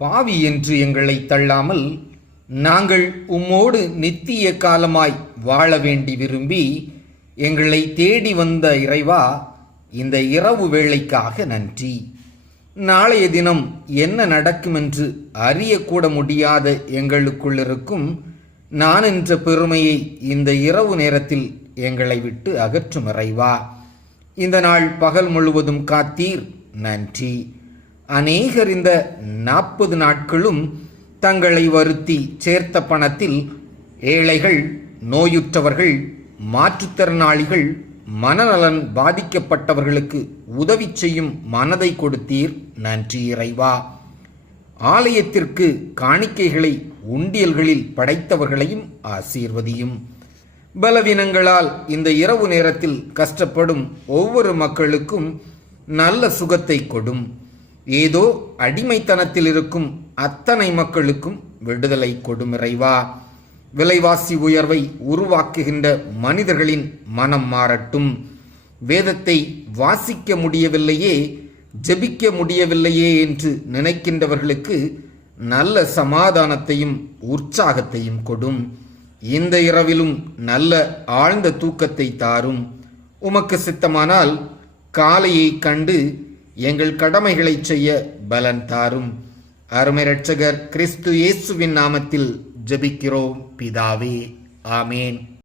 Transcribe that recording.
பாவி என்று எங்களை தள்ளாமல் நாங்கள் உம்மோடு நித்திய காலமாய் வாழ வேண்டி விரும்பி எங்களை தேடி வந்த இறைவா, இந்த இரவு வேளைக்காக நன்றி. நாளைய தினம் என்ன நடக்கும் என்று அறியக்கூட முடியாத எங்களுக்குள் இருக்கும் நான் என்ற பெருமையை இந்த இரவு நேரத்தில் எங்களை விட்டு அகற்றும் இறைவா. இந்த நாள் பகல் முழுவதும் காத்தீர், நன்றி. அநேகர் இந்த 40 நாட்களும் தங்களை வருத்தி சேர்த்த பணத்தில் ஏழைகள், நோயுற்றவர்கள், மாற்றுத்திறனாளிகள், மனநலன் பாதிக்கப்பட்டவர்களுக்கு உதவி செய்யும் மனதை கொடுத்தீர், நன்றி இறைவா. ஆலயத்திற்கு காணிக்கைகளை உண்டியல்களில் படைத்தவர்களையும் ஆசீர்வதியும். பலவீனங்களால் இந்த இரவு நேரத்தில் கஷ்டப்படும் ஒவ்வொரு மக்களுக்கும் நல்ல சுகத்தை கொடும். ஏதோ அடிமைத்தனத்தில் இருக்கும் அத்தனை மக்களுக்கும் விடுதலை கொடும் இறைவா. விலைவாசி உயர்வை உருவாக்குகின்ற மனிதர்களின் மனம் மாறட்டும். வேதத்தை வாசிக்க முடியவில்லையே, ஜெபிக்க முடியவில்லையே என்று நினைக்கின்றவர்களுக்கு நல்ல சமாதானத்தையும் உற்சாகத்தையும் கொடும். இந்த இரவிலும் நல்ல ஆழ்ந்த தூக்கத்தை தாரும். உமக்கு சித்தமானால் காலையை கண்டு எங்கள் கடமைகளை செய்ய பலன் தாரும். அருமை இரட்சகர் கிறிஸ்து இயேசுவின் நாமத்தில் ஜெபிக்கிறோம் பிதாவே, ஆமேன்.